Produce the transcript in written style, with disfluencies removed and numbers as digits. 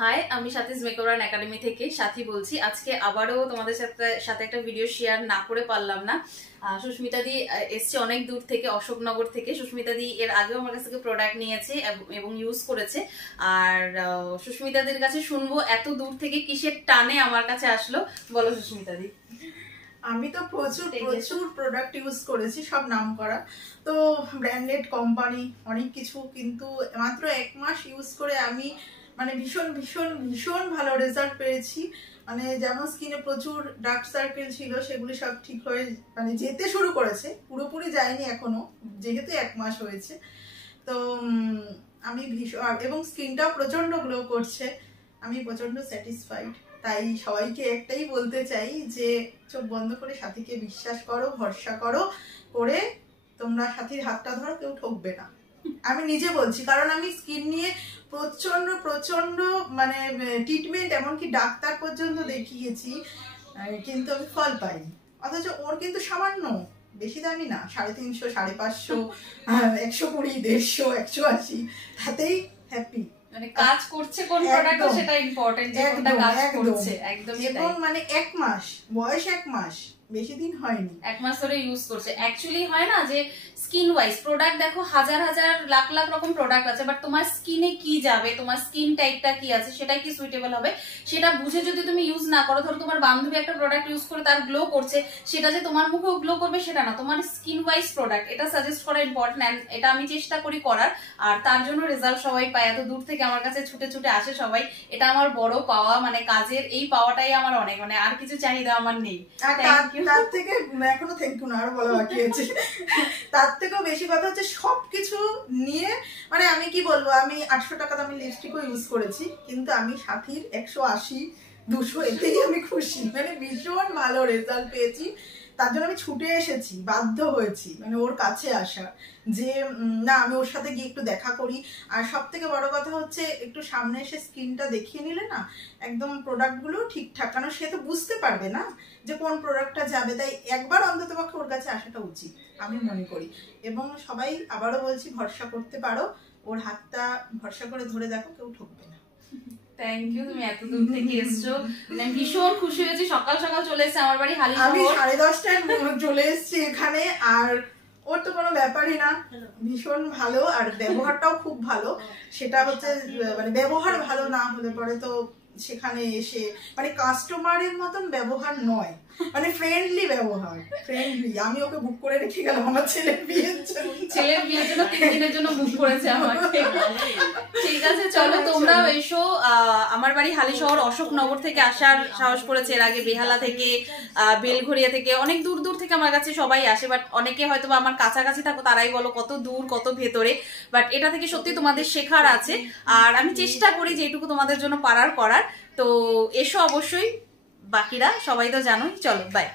High, আমি সাথীজ makeover academy থেকে সাথী বলছি। আজকে আবারও তোমাদের সাথে একটা ভিডিও শেয়ার না করে পারলাম না। সুস্মিতা দি এসছে অনেক দূর থেকে, অশোকনগর থেকে। সুস্মিতা দি এর আগেও আমার কাছ থেকে প্রোডাক্ট নিয়েছে এবং ইউজ করেছে। আর সুস্মিতা দির কাছে শুনবো এত দূর থেকে কিসের টানে আমার কাছে আসলো। বলো সুস্মিতা দি। আমি তো প্রচুর প্রোডাক্ট ইউজ করেছি, সব নাম করা, তো ব্র্যান্ডেড কোম্পানি অনেক কিছু, কিন্তু মাত্র 1 মাস ইউজ করে আমি মানে ভীষণ ভীষণ ভীষণ ভালো রেজাল্ট পেয়েছি। মানে যেমন স্কিনে প্রচুর ডার্ক সার্কেল ছিল, সেগুলি সব ঠিক হয়ে মানে যেতে শুরু করেছে, পুরোপুরি যায়নি এখনো, যেহেতু 1 মাস হয়েছে। তো আমি ভীষণ, এবং স্কিনটাও প্রচন্ড গ্লো করছে, আমি প্রচন্ড স্যাটিসফাইড। তাই সবাইকে একটাই বলতে চাই যে চোখ বন্ধ করে সাথীকে বিশ্বাস করো, ভরসা করো, করে তোমরা সাথীর হাতটা ধরো, কেউ ঠকবে না। আমি নিজে বলছি, কারণ আমি স্কিন নিয়ে প্রচন্ড মানে ট্রিটমেন্ট, এমনকি ডাক্তার পর্যন্ত দেখিয়েছি, কিন্তু আমি ফল পাইনি। অথচ ওর কিন্তু সামান্য, বেশি দামি না, 350, 550, 120, 150, 180, তাতেই হ্যাপি। মানে কাজ করছে কোন প্রোডাক্ট, সেটা ইম্পর্টেন্ট, যে কোনটা কাজ করছে। একদমই তাই। এবং মানে 1 মাস বয়স, 1 মাস, বেশি দিন হয়নি, 1 মাস ধরে ইউজ করছে। অ্যাকচুয়ালি হয় না যে স্কিন ওয়াইজ প্রোডাক্ট, দেখো হাজার হাজার লাখ লাখ রকম প্রোডাক্ট আছে, বাট তোমার স্কিনে কি যাবে, তোমার স্কিন টাইপটা কি আছে, সেটাই কি সুইটেবল হবে, সেটা বুঝে যদি তুমি ইউজ না করো। ধরো তোমার বান্ধবী একটা প্রোডাক্ট ইউজ করে তার গ্লো করছে, সেটা যে তোমার মুখেও গ্লো করবে সেটা না, তোমার স্কিন ওয়াইজ প্রোডাক্ট, এটা সাজেস্ট করা ইম্পর্টেন্ট। এটা আমি চেষ্টা করি করার, আর তার জন্য রেজাল্ট সবাই পায়। এত দূর থেকে আমার কাছে ছুটে ছুটে আসে সবাই, এটা আমার বড় পাওয়া। মানে কাজের এই পাওয়াটাই আমার অনেক, মানে আর কিছু চাহিদা আমার নেই। তার থেকে এখনো থ্যাংক ইউ না, আরো বলা বাকি আছে। তার থেকেও বেশি কথা হচ্ছে সবকিছু নিয়ে, মানে আমি কি বলবো, আমি 800 টাকা দামি লিপস্টিকও ইউজ করেছি, কিন্তু আমি সাথীর 180, 200 এতেই আমি খুশি। মানে ভীষণ ভালো রেজাল্ট পেয়েছি, তার জন্য আমি ছুটে এসেছি, বাধ্য হয়েছি মানে ওর কাছে আসা, যে না আমি ওর সাথে গিয়ে একটু দেখা করি। আর সব থেকে বড় কথা হচ্ছে একটু সামনে এসে স্কিনটা দেখিয়ে নিলে না, একদম প্রোডাক্টগুলো ঠিকঠাক, কারণ সে তো বুঝতে পারবে না যে কোন প্রোডাক্টটা যাবে। তাই একবার অন্তত পক্ষে ওর কাছে আসাটা উচিত আমি মনে করি। এবং সবাই আবারও বলছি, ভরসা করতে পারো, ওর হাতটা ভরসা করে ধরে দেখো, কেউ ঠকবে না। থ্যাংক ইউ, তুমি এত দূর থেকে এসছো, মানে ভীষণ খুশি হয়েছি। সকাল সকাল চলে এসেছে আমার বাড়ি হালি, আমি 10:30টায় চলে এসেছি এখানে, আর ওর তো কোনো ব্যাপারই না, ভীষণ ভালো, আর ব্যবহারটাও খুব ভালো। সেটা হচ্ছে মানে ব্যবহার ভালো না হলে পরে তো সেখানে এসে মানে কাস্টমারের মতন ব্যবহার নয়, মানে ফ্রেন্ডলি ব্যবহার, ফ্রেন্ডলি। আমি ওকে বুক করে রেখে গেলাম আমার ছেলের বিয়ের জন্য। 3 দিনের জন্য বুক করেছে আমাকে। ঠিক আছে, চলো তোমরাও এসো। আমার বাড়ি হালি শহর, অশোকনগর থেকে আসার সাহস করেছে। এর আগে বেহালা থেকে, বেলঘরিয়া থেকে, অনেক দূর দূর থেকে আমার কাছে সবাই আসে। বাট অনেকে হয়তো বা আমার কাছাকাছি থাকো, তারাই বলো কত দূর, কত ভেতরে। বাট এটা থেকে সত্যি তোমাদের শেখার আছে, আর আমি চেষ্টা করি যেটুকু তোমাদের জন্য পারার করার। তো এসো অবশ্যই, বাকিরা সবাই তো জানোই। চলো বাই।